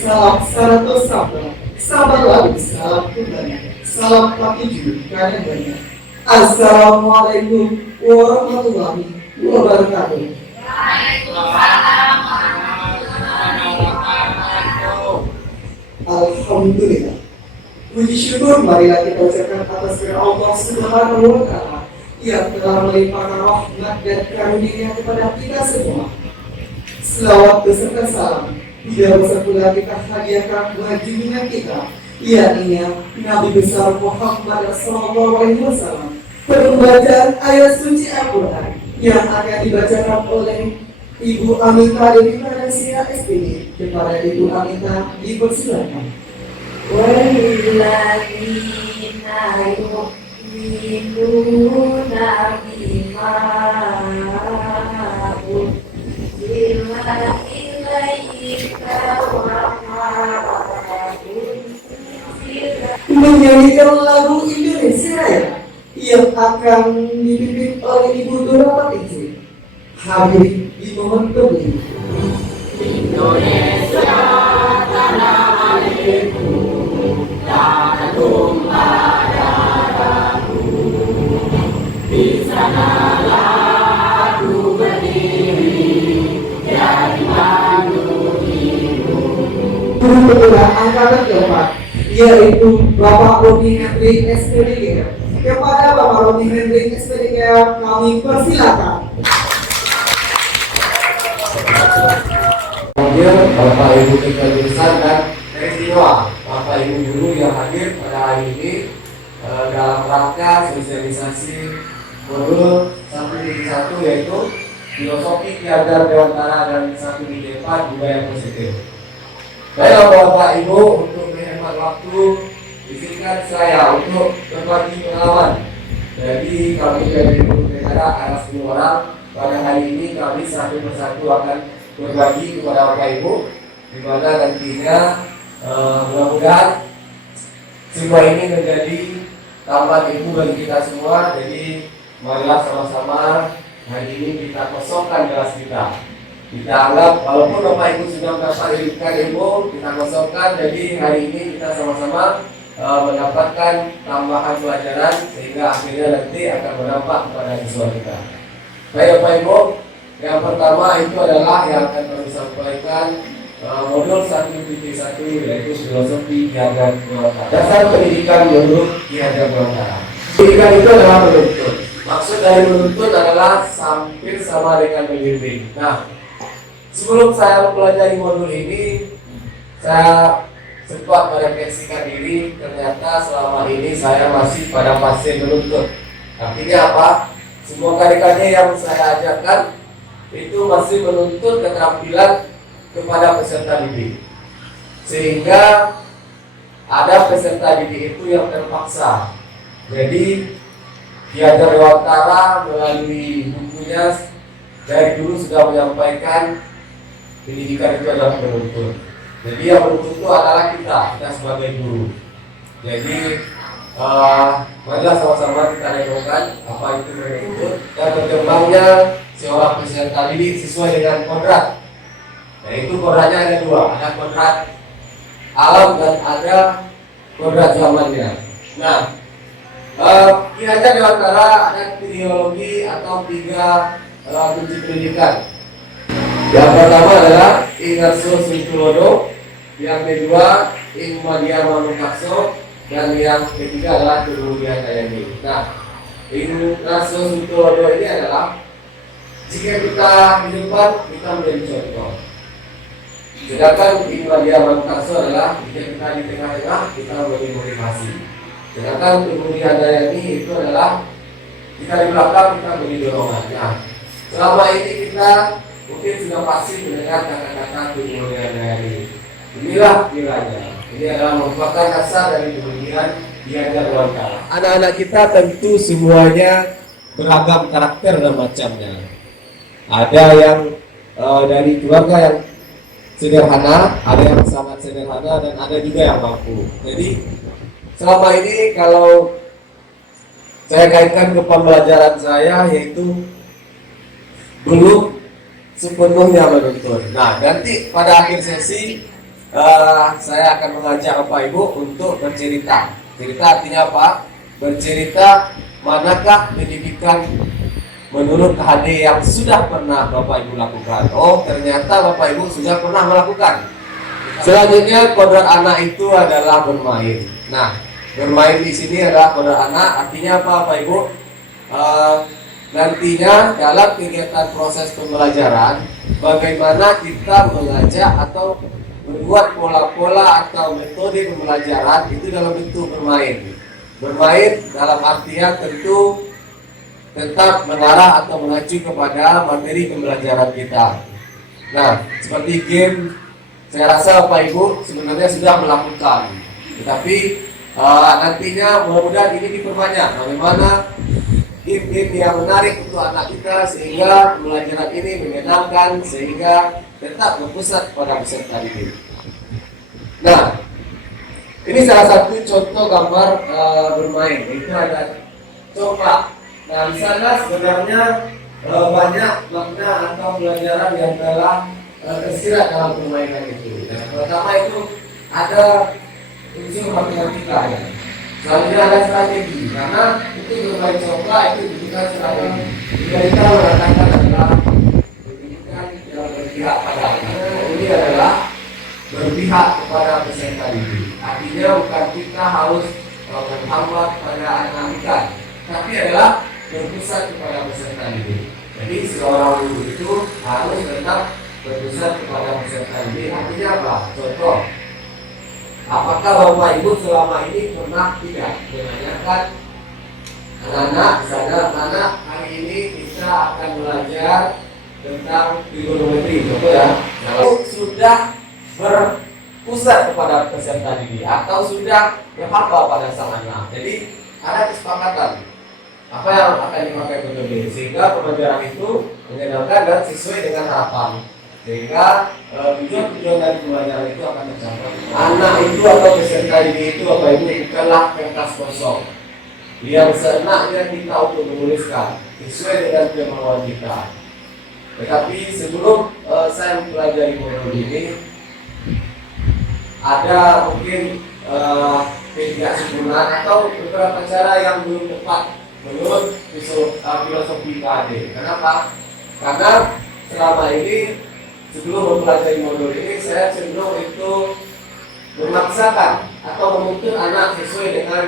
salam 100 sabda, sabar lagi salam kembali, salam patuju kalian banyak. Assalamualaikum warahmatullahi wabarakatuh. Alhamdulillah. Puji syukur marilah kita ucapkan atas firman Allah Subhanahu wa Ta'ala yang telah melimpahkan rahmat dan karunia kepada kita semua. Selawat beserta salam tidak usah pula kita hadiahkan buat junjungan kita, yakni Nabi besar Muhammad SAW. Pembacaan ayat suci Al-Quran yang akan dibacakan oleh Ibu Amita dari Valencia SPD. Kepada Ibu Amita dipersilakan. Walladzina yu'minuna bima unzila ilaika wa ma unzila. Menyanyikan lagu Indonesia yang akan dipimpin oleh Ibu Dora Patiji. Hadir dimohon berdiri. Indonesia tanah airku, tanah tumpah darahku, di sanalah aku berdiri, jadi mandu hidupku. Guru Kedua Angkatan keempat, yaitu Bapak Roni Hendrik SPD. Kepada Bapak Roni Hendrik SPD kami persilakan. Bapak Ibu tinggal besar dan peristiwa Bapak Ibu guru yang hadir pada hari ini dalam rangka sosialisasi modul 1.1 yaitu filosofi Ki-Hajar Dewantara dan 1.4 budaya positif. Baiklah Bapak Ibu, untuk menghemat waktu izinkan saya untuk berbagi pengalaman. Jadi kami dari Guru Negara ada 10 orang. Pada hari ini kami satu persatu akan berbagi kepada Bapak Ibu, di mana nantinya mudah-mudahan semua ini menjadi tambahan ilmu bagi kita semua. Jadi marilah sama-sama hari ini kita kosongkan gelas kita. Kita anggap walaupun Bapak Ibu sudah mendapatkan ilmu, kita kosongkan. Jadi hari ini kita sama-sama mendapatkan tambahan pelajaran sehingga akhirnya nanti akan berdampak kepada siswa kita. Baik Bapak Ibu, yang pertama itu adalah yang akan kami sampaikan modul 1.1 yaitu filosofi Ki-Hajar Dewantara. Dasar pendidikan menurut Ki-Hajar Dewantara. Pendidikan itu adalah menuntut. Maksud dari menuntut adalah hampir sama dengan membimbing. Nah, sebelum saya mempelajari modul ini, saya sempat merefleksikan diri. Ternyata selama ini saya masih pada fase menuntut. Artinya apa? Semua karya-karya yang saya ajarkan itu masih menuntut keterampilan kepada peserta didik, sehingga ada peserta didik itu yang terpaksa. Jadi Ki-Hajar Dewantara melalui bukunya dari dulu sudah menyampaikan pendidikan itu adalah menuntut. Jadi yang menuntut itu adalah kita sebagai guru. Jadi marilah sama-sama kita renungkan apa itu menuntut dan berkembangnya seorang peserta didik sesuai dengan kodrat. Yaitu kodratnya ada dua, ada kodrat alam dan ada kodrat zamannya. Nah, Ki-Hajar Dewantara ada ideologi atau 3 kunci pendidikan. Yang pertama adalah Inarso Suntulodo, yang kedua Ingmadia Manukakso, dan yang ketiga adalah Kemudian Kayani. Nah, Inarso Suntulodo ini adalah jika kita di depan, kita menjadi contoh. Sedangkan Ingmadia Manukakso adalah jika kita di tengah-tengah, kita menjadi motivasi. Sedangkan Kemudian Kayani itu adalah kita di belakang, kita menjadi dorongan. Nah, selama ini kita mungkin sudah pasti mendengar kata-kata Kemudian Kayani. Inilah kiranya. Ini adalah merupakan asal dari Kemudian Ki-Hajar Dewantara. Anak-anak kita tentu semuanya beragam karakter dan macamnya. Ada yang dari keluarga yang sederhana, ada yang sangat sederhana, dan ada juga yang mampu. Jadi selama ini kalau saya kaitkan ke pembelajaran saya, yaitu belum sepenuhnya menuntut. Nah, nanti pada akhir sesi saya akan mengajak Bapak Ibu untuk bercerita. Cerita artinya apa? Bercerita manakah pendidikan menurut HD yang sudah pernah Bapak Ibu lakukan. Oh, ternyata Bapak Ibu sudah pernah melakukan. Selanjutnya kodrat anak itu adalah bermain. Nah, bermain di sini adalah kodrat anak. Artinya apa, Bapak Ibu? Nantinya dalam kegiatan proses pembelajaran, bagaimana kita mengajak atau membuat pola-pola atau metode pembelajaran itu dalam bentuk bermain. Bermain dalam artian tentu tetap mengarah atau mengacu kepada materi pembelajaran kita. Nah, seperti game, saya rasa Bapak Ibu sebenarnya sudah melakukan, tetapi nantinya mudah-mudahan ini diperbanyak. Bagaimana game-game yang menarik untuk anak kita sehingga pembelajaran ini menyenangkan, sehingga tetap berpusat pada peserta didik. Nah, ini salah satu contoh gambar bermain. Itu ada coba. Nah, di sana sebenarnya banyak makna atau pelajaran yang telah tersirat dalam permainan itu. Yang pertama itu ada unsur matematika ya. Selanjutnya ada strategi, karena itu bermain coba itu dibutuhkan strategi. Jika kita mengatakan adalah pendidikan yang berpihak pada anak, ini adalah berpihak kepada peserta didik. Artinya bukan kita harus menghambat pada anak kita, tapi adalah berpusat kepada peserta didik. Jadi seorang guru itu harus tetap berpusat kepada peserta didik. Artinya apa? Contoh, apakah Bapak Ibu selama ini pernah tidak menanyakan anak-anak, misalnya anak hari ini kita akan belajar tentang trigonometri, contoh ya. Kalau sudah berpusat kepada peserta didik atau sudah berhamba pada sang anak, jadi ada kesepakatan apa yang akan dipakai metode, sehingga pembelajaran itu menyenangkan dan sesuai dengan harapan, sehingga tujuan dari pembelajaran itu akan tercapai. Anak itu atau peserta didik itu Bapak Ibu bukanlah kertas kosong yang seenaknya kita untuk menuliskan sesuai dengan kemauan kita. Tetapi sebelum saya mempelajari modul ini, ada mungkin ketidaksempurnaan atau beberapa cara yang belum tepat menurut filosofi KD. Kenapa? Karena selama ini sebelum mempelajari modul ini saya cenderung itu memaksakan atau menuntut anak sesuai dengan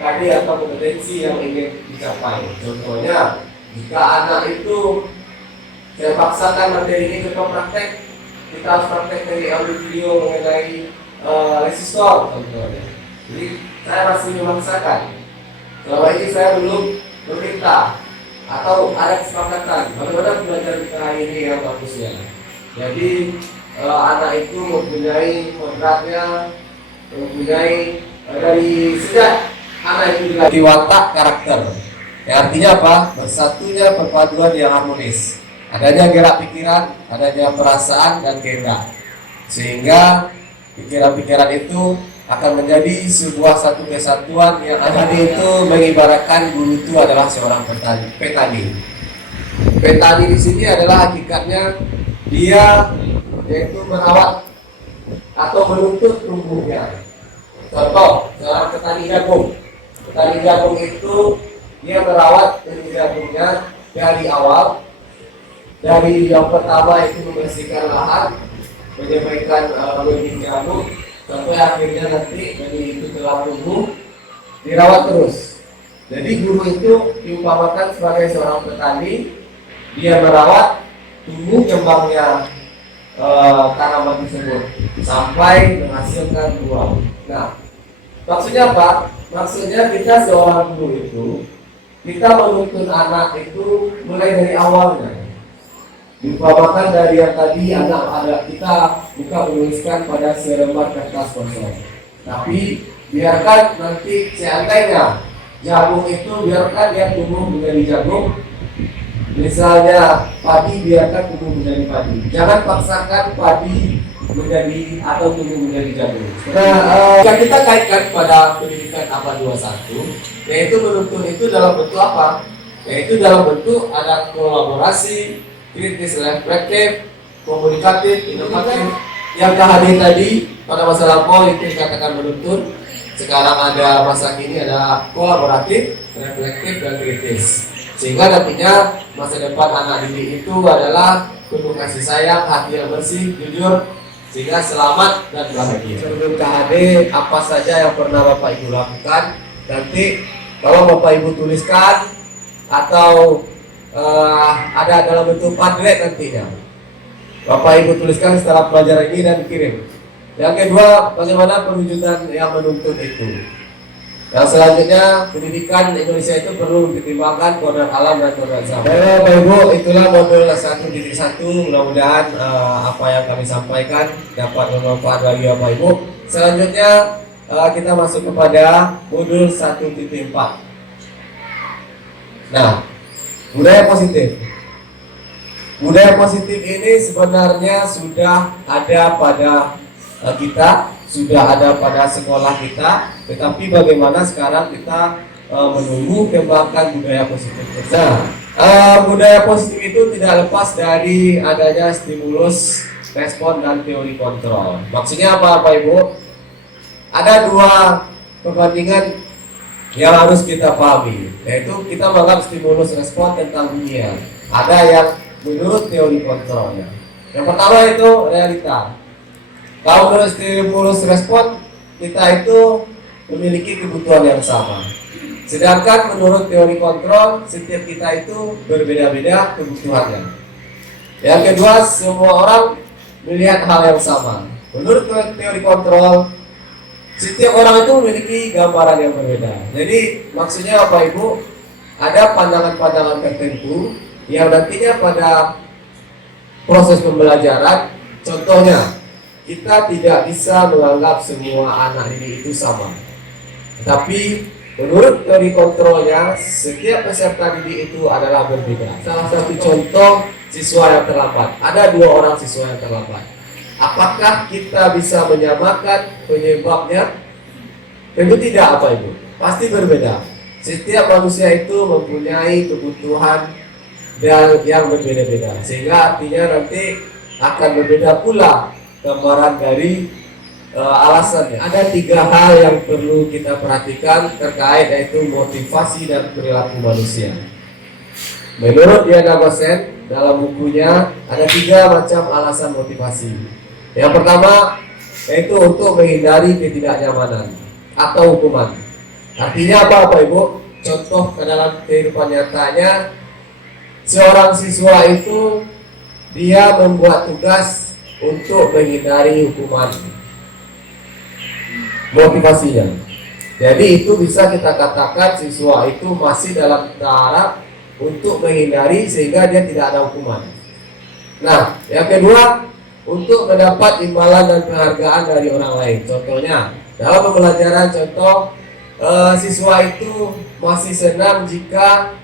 KD atau kompetensi yang ingin dicapai. Contohnya, jika anak itu saya paksakan materi ini ke praktek, kita harus praktek dari audio video mengenai resistor contohnya. Jadi saya masih memaksakan. Selama ini saya belum meminta atau ada kesepakatan bagaimana belajar kita ini yang bagusnya. Jadi anak itu mempunyai kodratnya, mempunyai dari sejak anak itu dilatih watak karakter. Yang artinya apa? Bersatunya perpaduan yang harmonis. Adanya gerak pikiran, adanya perasaan dan kehendak. Sehingga pikiran-pikiran itu akan menjadi sebuah satu kesatuan yang ada itu mengibaratkan guru itu adalah seorang petani. Petani di sini adalah hakikatnya dia yaitu merawat atau menuntut tumbuhnya. Contoh, seorang petani jagung. Petani jagung itu dia merawat jagungnya dari awal. Dari yang pertama itu membersihkan lahan, menyampaikan benih jagung, sampai akhirnya nanti benih itu telah tumbuh, dirawat terus. Jadi guru itu diumpamakan sebagai seorang petani, dia merawat tumbuh kembangnya tanaman tersebut sampai menghasilkan buah. Nah, maksudnya apa? Maksudnya kita seorang guru itu, kita menuntun anak itu mulai dari awalnya. Diumpamakan dari yang tadi anak kita bukan menuliskan pada selembar kertas kosong, tapi biarkan nanti seandainya jagung itu biarkan dia tumbuh menjadi jagung. Misalnya padi biarkan tumbuh menjadi padi. Jangan paksakan padi menjadi atau tumbuh menjadi jagung. Nah, yang kita kaitkan pada pendidikan abad 21, yaitu menuntun itu dalam bentuk apa? Yaitu dalam bentuk ada kolaborasi, kritis, reflektif, komunikatif, inovatif, yang KHD tadi pada masa lampau itu dikatakan menuntun, sekarang ada masa kini ada kolaboratif, reflektif, dan kritis. Sehingga nantinya masa depan anak didik itu adalah penuh kasih sayang, hati yang bersih, jujur, sehingga selamat dan bahagia. Sebelum KHD, apa saja yang pernah Bapak Ibu lakukan? Nanti kalau Bapak Ibu tuliskan atau ada dalam bentuk padlet nantinya, Bapak Ibu tuliskan setelah pelajaran ini dan kirim. Yang kedua, bagaimana perwujudan yang menuntun itu. Yang selanjutnya, pendidikan Indonesia itu perlu dipertimbangkan kodrat alam dan kodrat zaman. Bapak Ibu, itulah modul 1.1. Mudah-mudahan apa yang kami sampaikan dapat bermanfaat bagi Bapak Ibu. Selanjutnya kita masuk kepada modul 1.4. Nah, budaya positif. Budaya positif ini sebenarnya sudah ada pada kita, sudah ada pada sekolah kita, tetapi bagaimana sekarang kita menunggu kembangkan budaya positif. Nah, budaya positif itu tidak lepas dari adanya stimulus, respon, dan teori kontrol. Maksudnya apa Bapak Ibu? Ada dua perbandingan yang harus kita pahami, yaitu kita menganggap stimulus respon tentang dunia. Ada yang menurut teori kontrolnya. Yang pertama itu realita. Kalau menurut stimulus respon, kita itu memiliki kebutuhan yang sama. Sedangkan menurut teori kontrol, setiap kita itu berbeda-beda kebutuhannya. Yang kedua, semua orang melihat hal yang sama. Menurut teori kontrol, setiap orang itu memiliki gambaran yang berbeda. Jadi maksudnya Bapak Ibu, ada pandangan-pandangan tertentu yang nantinya pada proses pembelajaran, contohnya kita tidak bisa menganggap semua anak didik itu sama. Tapi menurut teori kontrolnya, setiap peserta didik itu adalah berbeda. Salah satu contoh, siswa yang terlambat. Ada 2 orang siswa yang terlambat. Apakah kita bisa menyamakan penyebabnya? Tentu tidak Bapak Ibu. Pasti berbeda. Setiap manusia itu mempunyai kebutuhan dan yang berbeda-beda. Sehingga artinya nanti akan berbeda pula gambaran dari alasannya. Ada 3 hal yang perlu kita perhatikan terkait yaitu motivasi dan perilaku manusia. Menurut Diana Gosen dalam bukunya ada 3 macam alasan motivasi. Yang pertama yaitu untuk menghindari ketidaknyamanan atau hukuman. Artinya apa Bapak Ibu? Contoh ke dalam kehidupan nyatanya, seorang siswa itu dia membuat tugas untuk menghindari hukuman. Motivasinya. Jadi itu bisa kita katakan siswa itu masih dalam tahap untuk menghindari sehingga dia tidak ada hukuman. Nah, yang kedua, untuk mendapat imbalan dan penghargaan dari orang lain. Contohnya, dalam pembelajaran contoh siswa itu masih senang jika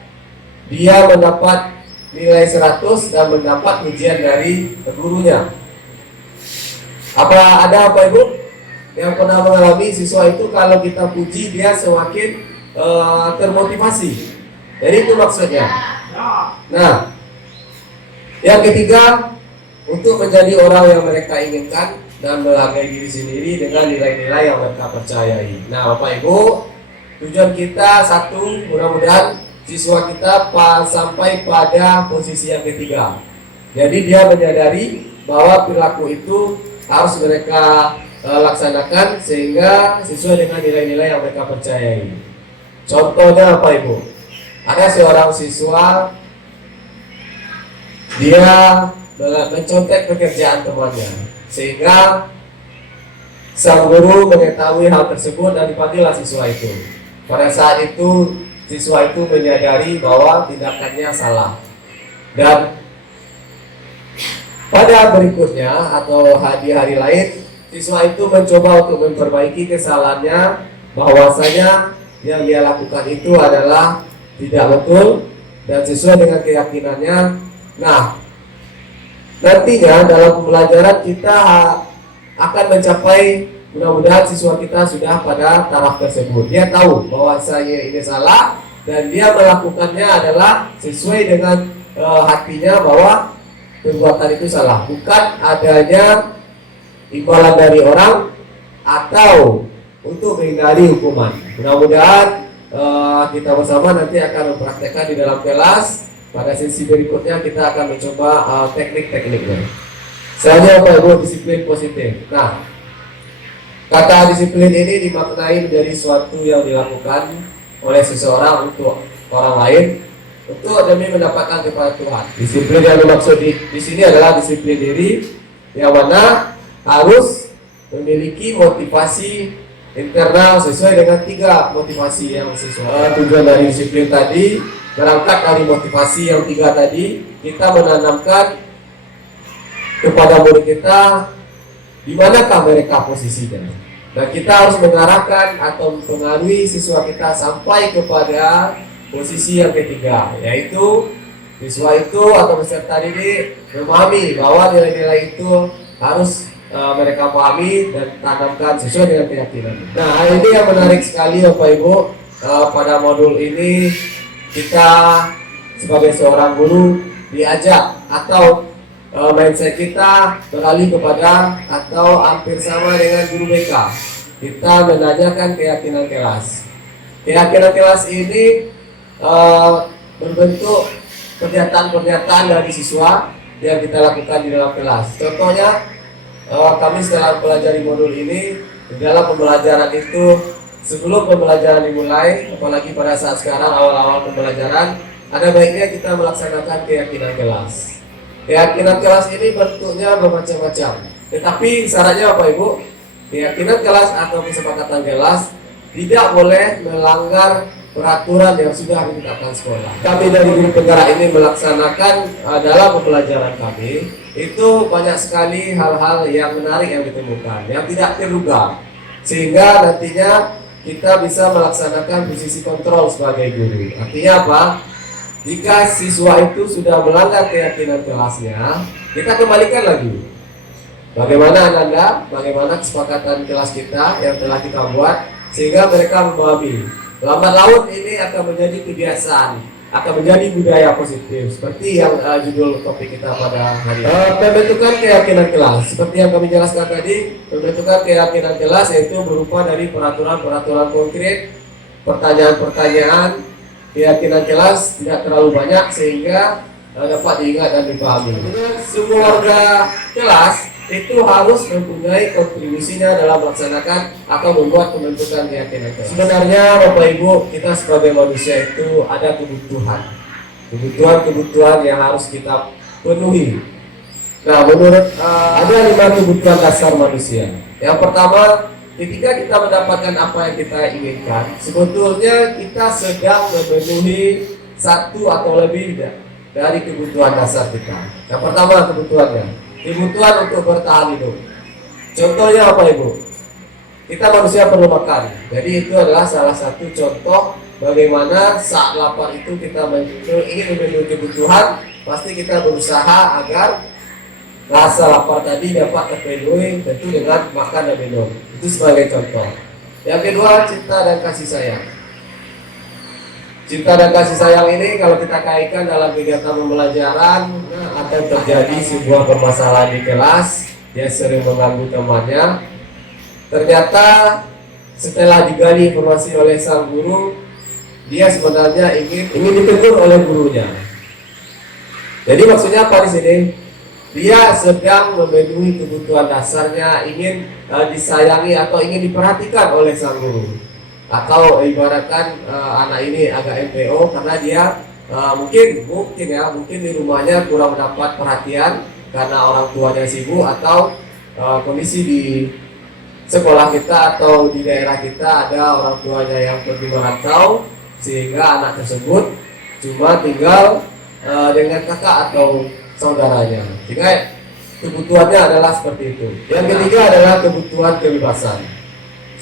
dia mendapat nilai 100 dan mendapat pujian dari gurunya. Apa ada Bapak Ibu yang pernah mengalami siswa itu kalau kita puji dia semakin termotivasi. Jadi itu maksudnya. Nah, yang ketiga, untuk menjadi orang yang mereka inginkan dan menghargai diri sendiri dengan nilai-nilai yang mereka percayai. Nah Bapak Ibu, tujuan kita satu, mudah-mudahan siswa kita sampai pada posisi yang ketiga. Jadi dia menyadari bahwa perilaku itu harus mereka laksanakan sehingga sesuai dengan nilai-nilai yang mereka percayai. Contohnya Bapak Ibu, ada seorang siswa dia mencontek pekerjaan temannya sehingga sang guru mengetahui hal tersebut dan dipanggillah siswa itu. Pada saat itu siswa itu menyadari bahwa tindakannya salah dan pada berikutnya atau di hari lain siswa itu mencoba untuk memperbaiki kesalahannya, bahwasanya yang dia lakukan itu adalah tidak betul dan sesuai dengan keyakinannya. Nah, nantinya dalam pembelajaran kita akan mencapai, mudah-mudahan siswa kita sudah pada taraf tersebut. Dia tahu bahwa saya ini salah dan dia melakukannya adalah sesuai dengan hatinya bahwa perbuatan itu salah, bukan adanya imbalan dari orang atau untuk menghindari hukuman. Mudah-mudahan kita bersama nanti akan mempraktekkan di dalam kelas. Pada sesi berikutnya kita akan mencoba teknik-tekniknya. Misalnya Bapak Ibu, disiplin positif. Nah, kata disiplin ini dimaknai menjadi suatu yang dilakukan oleh seseorang untuk orang lain untuk demi mendapatkan kepada Tuhan. Disiplin yang dimaksud di sini adalah disiplin diri yang mana harus memiliki motivasi internal sesuai dengan 3 motivasi yang sesuai. Tujuan dari disiplin tadi berangkat dari motivasi yang 3 tadi, kita menanamkan kepada murid kita di manakah mereka posisinya. Dan kita harus mengarahkan atau mempengaruhi siswa kita sampai kepada posisi yang ketiga, yaitu siswa itu atau peserta didik memahami bahwa nilai-nilai itu harus mereka pahami dan tanamkan sesuai dengan keyakinan. Nah, ini yang menarik sekali Bapak Ibu. Pada modul ini kita sebagai seorang guru diajak atau mindset kita beralih kepada atau hampir sama dengan guru BK. Kita menanyakan keyakinan kelas. Keyakinan kelas ini berbentuk pernyataan-pernyataan dari siswa yang kita lakukan di dalam kelas. Contohnya, kami setelah mempelajari modul ini, di dalam pembelajaran itu, sebelum pembelajaran dimulai, apalagi pada saat sekarang awal-awal pembelajaran, ada baiknya kita melaksanakan keyakinan kelas. Keyakinan kelas ini bentuknya bermacam-macam, tetapi syaratnya Bapak Ibu, keyakinan kelas atau kesepakatan kelas tidak boleh melanggar peraturan yang sudah ditetapkan sekolah. Kami dari guru penggerak ini melaksanakan dalam pembelajaran kami itu banyak sekali hal-hal yang menarik yang ditemukan, yang tidak terduga, sehingga nantinya kita bisa melaksanakan posisi kontrol sebagai guru. Artinya apa? Jika siswa itu sudah melanggar keyakinan kelasnya, kita kembalikan lagi. Bagaimana Anda, bagaimana kesepakatan kelas kita yang telah kita buat, sehingga mereka memahami. Lambat laun ini akan menjadi kebiasaan, akan menjadi budaya positif, seperti yang judul topik kita pada hari ini. Pembentukan keyakinan kelas, seperti yang kami jelaskan tadi, pembentukan keyakinan kelas yaitu berupa dari peraturan-peraturan konkret, pertanyaan-pertanyaan. Keyakinan kelas tidak terlalu banyak sehingga dapat diingat dan dipahami. Semua warga kelas itu harus mempunyai kontribusinya dalam melaksanakan atau membuat pembentukan keyakinan kelas. Sebenarnya Bapak Ibu, kita sebagai manusia itu ada kebutuhan yang harus kita penuhi. Nah, menurut ada 5 kebutuhan dasar manusia. Yang pertama, ketika kita mendapatkan apa yang kita inginkan, sebetulnya kita sedang memenuhi 1 atau lebih dari kebutuhan dasar kita. Yang pertama kebutuhan untuk bertahan hidup. Contohnya apa Ibu? Kita manusia perlu makan. Jadi itu adalah salah satu contoh bagaimana saat lapar itu kita ingin memenuhi kebutuhan, pasti kita berusaha agar rasa lapar tadi dapat terpenuhi, tentu dengan makan dan minum. Itu sebagai contoh. Yang kedua, cinta dan kasih sayang. Cinta dan kasih sayang ini kalau kita kaitkan dalam kegiatan pembelajaran, akan terjadi sebuah permasalahan di kelas, dia sering mengganggu temannya. Ternyata setelah digali informasi oleh sang guru, dia sebenarnya ingin ditegur oleh gurunya. Jadi maksudnya apa di sini? Dia sedang memenuhi kebutuhan dasarnya, ingin disayangi atau ingin diperhatikan oleh sang guru. Atau ibaratkan anak ini agak MPO karena dia mungkin di rumahnya kurang mendapat perhatian karena orang tuanya sibuk atau kondisi di sekolah kita atau di daerah kita ada orang tuanya yang pergi merantau sehingga anak tersebut cuma tinggal dengan kakak atau saudaranya. Sehingga kebutuhannya adalah seperti itu. Yang ketiga adalah kebutuhan kebebasan.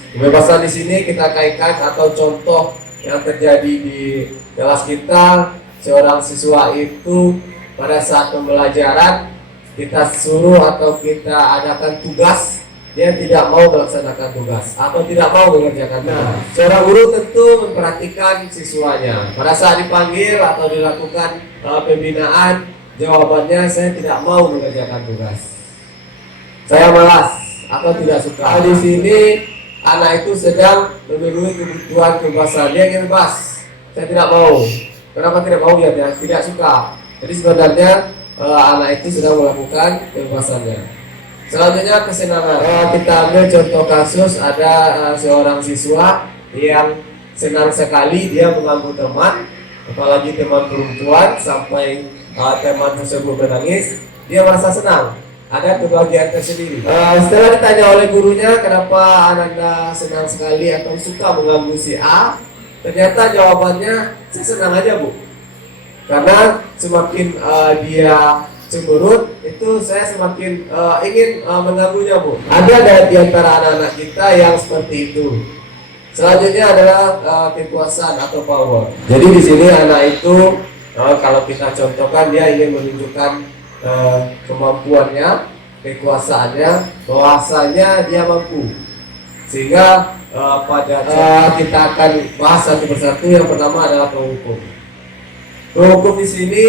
Kebebasan di sini kita kaitkan atau contoh yang terjadi di kelas kita, seorang siswa itu pada saat pembelajaran kita suruh atau kita adakan tugas, dia tidak mau melaksanakan tugas atau tidak mau mengerjakan tugas. Seorang guru tentu memperhatikan siswanya. Pada saat dipanggil atau dilakukan pembinaan, jawabannya saya tidak mau mengerjakan tugas. Saya malas atau tidak suka. Di sini anak itu sedang memenuhi kebutuhan kebebasan. Dia ingin bebas. Saya tidak mau. Kenapa tidak mau? Dia tidak suka. Jadi sebenarnya anak itu sedang melakukan kebebasannya. Selanjutnya kesenangan. Kita ambil contoh kasus ada seorang siswa yang senang sekali dia mengganggu teman, apalagi teman perempuan sampai teman tersebut menangis. Dia merasa senang. Ada kebahagiaan tersendiri. Setelah ditanya oleh gurunya kenapa Ananda senang sekali atau suka mengganggu si A, ternyata jawabannya saya senang aja bu. Karena semakin dia cemberut, itu saya semakin ingin mengganggunya bu. Ada di antara anak-anak kita yang seperti itu. Selanjutnya adalah kekuasaan atau power. Jadi di sini anak itu kalau kita contohkan dia ingin menunjukkan kemampuannya, kekuasaannya, bahwasanya dia mampu. Sehingga pada kita akan bahas satu persatu. Yang pertama adalah penghukum. Penghukum di sini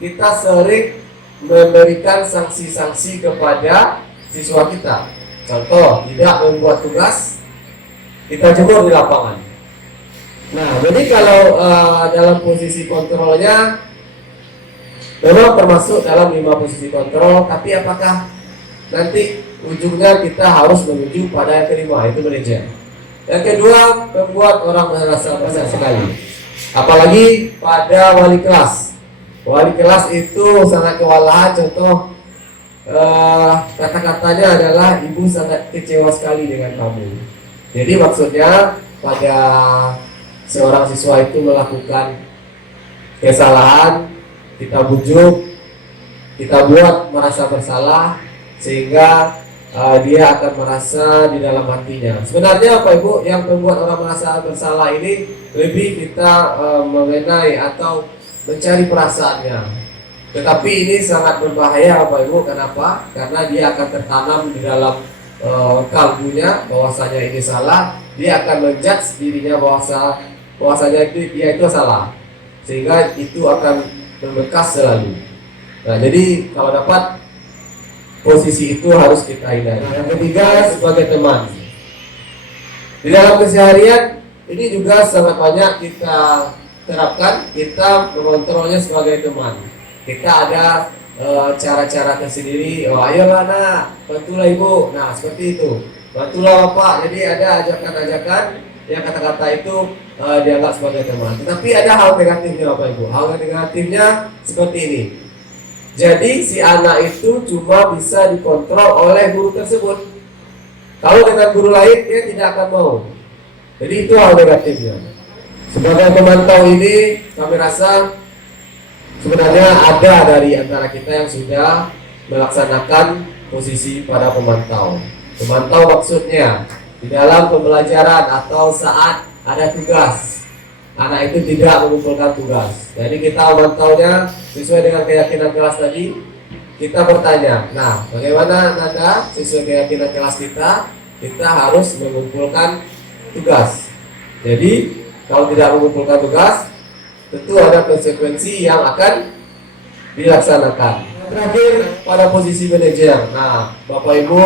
kita sering memberikan sanksi-sanksi kepada siswa kita. Contoh, tidak membuat tugas, kita jemur di lapangan. Nah, jadi kalau dalam posisi kontrolnya memang termasuk dalam 5 posisi kontrol, tapi apakah nanti ujungnya kita harus menuju pada yang kelima, itu manajer. Yang kedua, membuat orang merasa besar sekali. Apalagi pada wali kelas. Wali kelas itu sangat kewalahan. Contoh kata-katanya adalah ibu sangat kecewa sekali dengan kamu. Jadi maksudnya pada seorang siswa itu melakukan kesalahan, kita bujuk, kita buat merasa bersalah, sehingga dia akan merasa di dalam hatinya. Sebenarnya Bapak Ibu, yang membuat orang merasa bersalah ini lebih kita mengenai atau mencari perasaannya. Tetapi ini sangat berbahaya Bapak Ibu. Kenapa? Karena dia akan tertanam di dalam kalbunya bahwasanya ini salah. Dia akan menjudge dirinya bahwasanya dia itu salah, sehingga itu akan membekas selalu. Nah, jadi kalau dapat posisi itu harus kita hindari. Yang ketiga, sebagai teman. Di dalam keseharian ini juga sangat banyak kita terapkan. Kita mengontrolnya sebagai teman. Kita ada cara-cara tersendiri. Oh, ayolah nak, bantulah ibu. Nah, seperti itu. Bantulah bapak. Jadi ada ajakan-ajakan yang kata-kata itu dianggap sebagai teman. Tetapi ada hal negatifnya Bapak Ibu. Hal negatifnya seperti ini. Jadi si anak itu cuma bisa dikontrol oleh guru tersebut. Kalau dengan guru lain dia tidak akan mau. Jadi itu hal negatifnya. Sebagai pemantau ini kami rasa sebenarnya ada dari antara kita yang sudah melaksanakan posisi pada pemantau. Pemantau maksudnya di dalam pembelajaran atau saat ada tugas, anak itu tidak mengumpulkan tugas. Jadi kita memantaunya sesuai dengan keyakinan kelas tadi. Kita bertanya, nah bagaimana Nanda sesuai keyakinan kelas kita harus mengumpulkan tugas. Jadi kalau tidak mengumpulkan tugas, tentu ada konsekuensi yang akan dilaksanakan. Terakhir pada posisi manajer. Nah Bapak Ibu,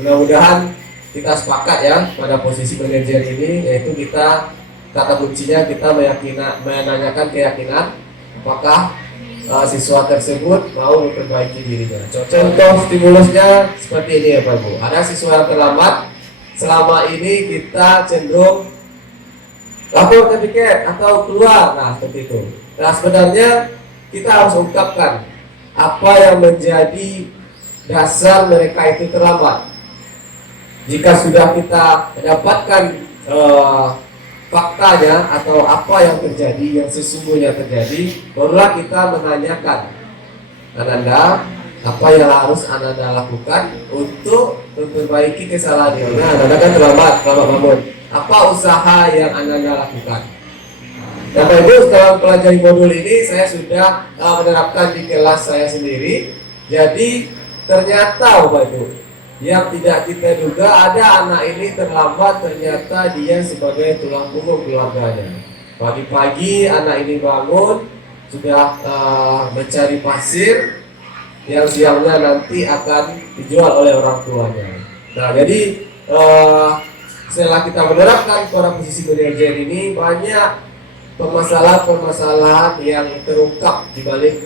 mudah-mudahan kita sepakat ya pada posisi manajer ini, yaitu kita kata kuncinya kita menanyakan keyakinan apakah siswa tersebut mau memperbaiki dirinya. Contoh stimulusnya seperti ini ya Pak Ibu. Ada siswa yang terlambat, selama ini kita cenderung lapor ke piket atau keluar, nah seperti itu. Nah sebenarnya kita harus ungkapkan apa yang menjadi dasar mereka itu terlambat. Jika sudah kita mendapatkan faktanya atau apa yang terjadi, yang sesungguhnya terjadi, barulah kita menanyakan, Ananda, apa yang harus Ananda lakukan untuk memperbaiki kesalahan ini. Nah, Ananda kan terlambat bangun. Apa usaha yang Ananda lakukan? Bapak Ibu, setelah mempelajari modul ini, saya sudah menerapkan di kelas saya sendiri. Jadi ternyata Bapak Ibu, yang tidak kita duga ada anak ini terlambat, ternyata dia sebagai tulang punggung keluarganya. Pagi-pagi anak ini bangun, sudah mencari pasir, yang siangnya nanti akan dijual oleh orang tuanya. Nah, jadi setelah kita menerapkan pada posisi manajer ini, banyak permasalahan-permasalahan yang terungkap di balik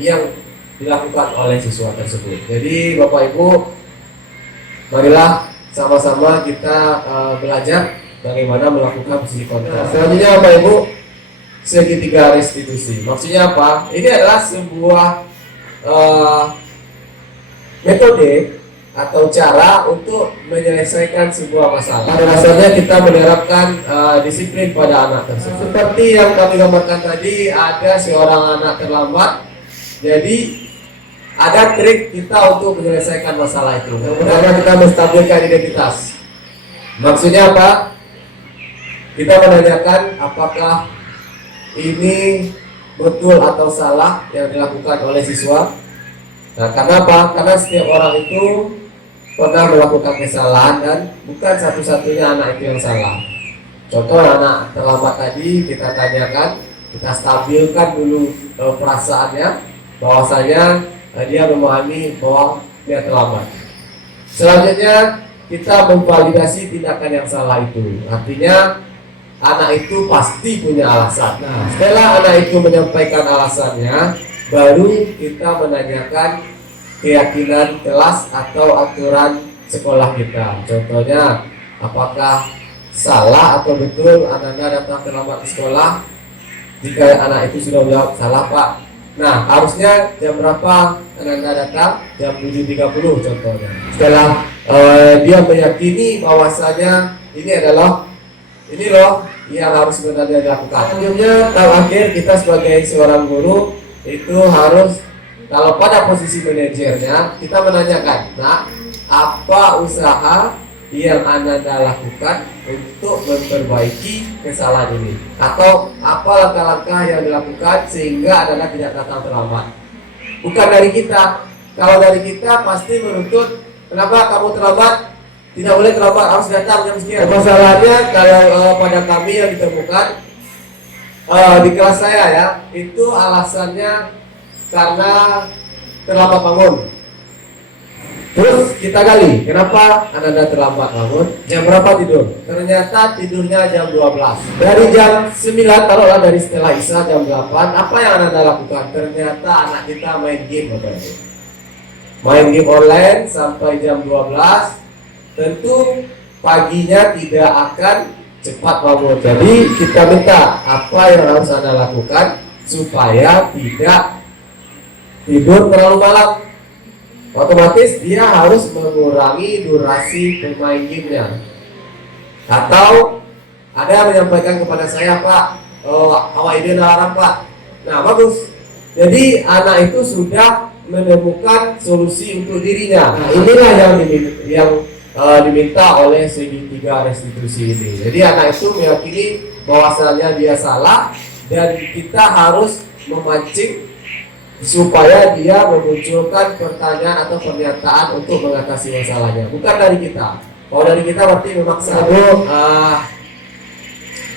yang dilakukan oleh siswa tersebut. Jadi Bapak Ibu, marilah sama-sama kita belajar bagaimana melakukan posisi kontrol. Selanjutnya Bapak Ibu, segitiga restitusi. Maksudnya apa? Ini adalah sebuah metode atau cara untuk menyelesaikan sebuah masalah. Pada dasarnya kita menerapkan disiplin pada anak tersebut. Seperti yang kami gambarkan tadi, ada seorang anak terlambat. Jadi ada trik kita untuk menyelesaikan masalah itu. Kemudian kita menstabilkan identitas. Maksudnya apa? Kita menanyakan apakah ini betul atau salah yang dilakukan oleh siswa. Nah, karena apa? Karena setiap orang itu pernah melakukan kesalahan dan bukan satu-satunya anak itu yang salah. Contoh anak terlambat tadi, kita tanyakan, kita stabilkan dulu perasaannya, bahwasanya dia memahami bahwa dia terlambat. Selanjutnya kita memvalidasi tindakan yang salah itu. Artinya anak itu pasti punya alasan. Nah, setelah anak itu menyampaikan alasannya, baru kita menanyakan keyakinan kelas atau aturan sekolah kita. Contohnya, apakah salah atau betul Ananda datang terlambat ke sekolah? Jika anak itu sudah menjawab salah Pak, nah harusnya jam berapa Ananda datang? Jam 7.30 contohnya. Setelah dia meyakini bahwasanya ini loh yang harus sebenarnya dilakukan. Akhirnya tahap akhir kita sebagai seorang guru itu harus, kalau pada posisi manajernya, kita menanyakan, nah, apa usaha yang Ananda lakukan untuk memperbaiki kesalahan ini? Atau apa langkah-langkah yang dilakukan sehingga Ananda tidak datang terlambat? Bukan dari kita. Kalau dari kita pasti menuntut, kenapa kamu terlambat? Tidak boleh terlambat, harus datang jam sekian. Masalahnya kalau pada kami yang ditemukan di kelas saya ya, itu alasannya karena terlambat bangun. Terus kita gali, kenapa Ananda terlambat bangun? Jam berapa tidur? Ternyata tidurnya jam 12. Dari jam 9, taruhlah dari setelah Isya jam 8, apa yang Ananda lakukan? Ternyata anak kita main game. Main game online sampai jam 12. Tentu paginya tidak akan cepat bangun. Jadi kita minta apa yang harus Anda lakukan supaya tidak tidur terlalu malam. Otomatis dia harus mengurangi durasi bermain gamenya. Atau ada yang menyampaikan kepada saya, Pak, awak ide alarm Pak. Nah bagus. Jadi anak itu sudah menemukan solusi untuk dirinya. Nah, inilah yang diminta oleh segitiga restitusi ini. Jadi anak itu meyakini bahwasanya dia salah dan kita harus memancing supaya dia memunculkan pertanyaan atau pernyataan untuk mengatasi masalahnya, bukan dari kita. Kalau dari kita berarti memaksa.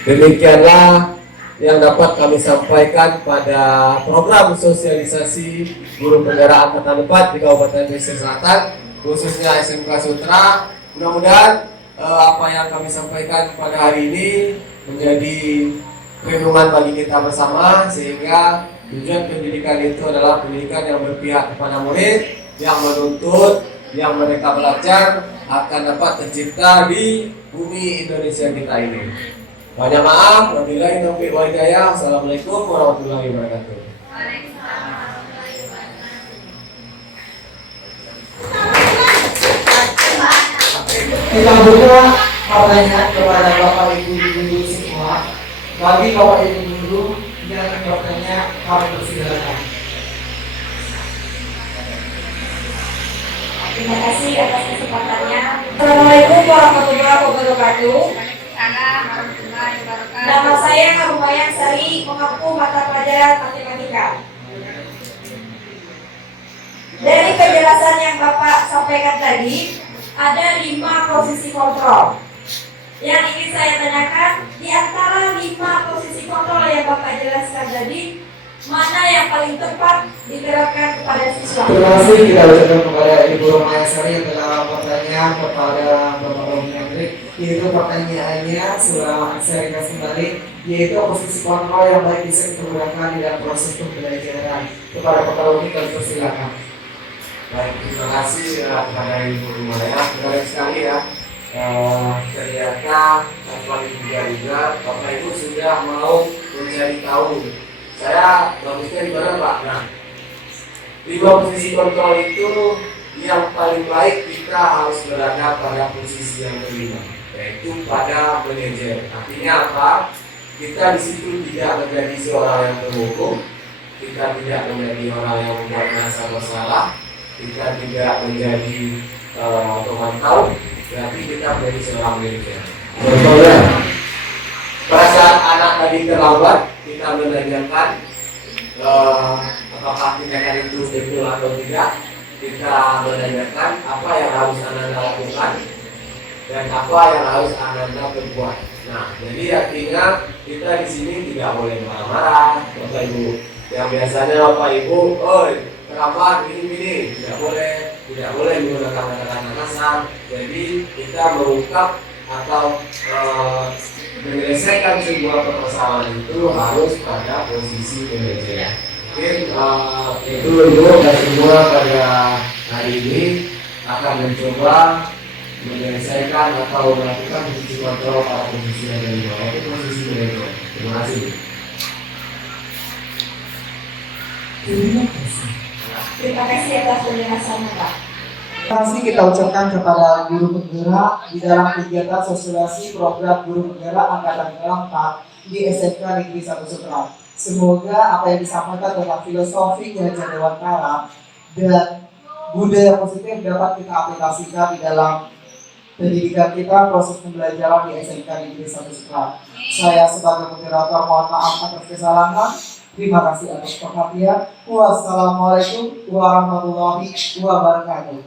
Demikianlah yang dapat kami sampaikan pada program sosialisasi guru penggerak angkatan 4 di Kabupaten Pesisir Selatan, khususnya SMK Sutra. Mudah-mudahan apa yang kami sampaikan pada hari ini menjadi perlindungan bagi kita bersama, sehingga tujuan pendidikan itu adalah pendidikan yang berpihak kepada murid, yang menuntut, yang mereka belajar akan dapat tercipta di bumi Indonesia kita ini. Banyak maaf, wabillahi taufiq wal hidayah. Assalamualaikum warahmatullahi wabarakatuh. Kita buka pertanyaan kepada Bapak Ibu guru semua. Bagi Bapak Ibu guru yang akan bertanya, kami persilakan. Terima kasih atas kesempatannya. Assalamualaikum warahmatullahi wabarakatuh. Nama saya Rumayang Sari, mengaku mata pelajaran matematika. Dari penjelasan yang Bapak sampaikan tadi, ada 5 posisi kontrol. Yang ingin saya tanyakan, di antara 5 posisi kontrol yang Bapak jelaskan tadi, mana yang paling tepat diterapkan kepada siswa? Terima kasih kita ucapkan kepada Ibu Romayasari yang telah bertanya kepada Bapak Romi Hendrik, yaitu pertanyaannya sudah saya ringkas kembali, yaitu posisi kontrol yang baik bisa kita gunakan di dalam proses pembelajaran. Kepada Bapak Romi kami persilakan. Baik, terima kasih kepada Ibu Rumaya. Menarik sekali ya. Ternyata paling juga Bapak Ibu sudah mau mencari tahu. Saya bagusnya di mana Pak? Nah, 5 posisi kontrol itu yang paling baik kita harus berada pada posisi yang kelima, yaitu pada manajer. Artinya apa? Kita di situ tidak menjadi seorang yang terhukum, kita tidak menjadi orang yang membuat merasa bersalah, kita tidak menjadi pemantau, tapi kita menjadi seorang manajer. Contohnya, pada saat anak tadi terlambat, kita menanyakan apakah tindakan itu betul atau tidak. Kita menanyakan apa yang harus Anda lakukan dan apa yang harus Anda perbuat. Nah, jadi artinya kita di sini tidak boleh marah-marah, Bapak Ibu. Yang biasanya Bapak Ibu, terlambat ini, tidak boleh menggunakan kata-kata kasar. Jadi kita mengungkap atau menyelesaikan sebuah permasalahan itu harus pada posisi manajer. Mungkin itu dulu dan semua pada hari ini akan mencoba menyelesaikan atau melakukan posisi kontrol pada posisi yang kelima, yaitu posisi manajer. Terima kasih. Terima kasih atas penjelasannya Pak. Terima kasih kita ucapkan kepada guru penggerak di dalam kegiatan sosialisasi program guru penggerak angkatan ke-4 di SMK Negeri 1 Sutra. Semoga apa yang disampaikan tentang filosofi Gajah Dewantara dan budaya positif dapat kita aplikasikan di dalam pendidikan kita, proses pembelajaran di SMK Negeri 1 Sutra. Saya sebagai moderator mohon maaf atas kesalahan. Terima kasih atas perhatian. Wassalamualaikum warahmatullahi wabarakatuh.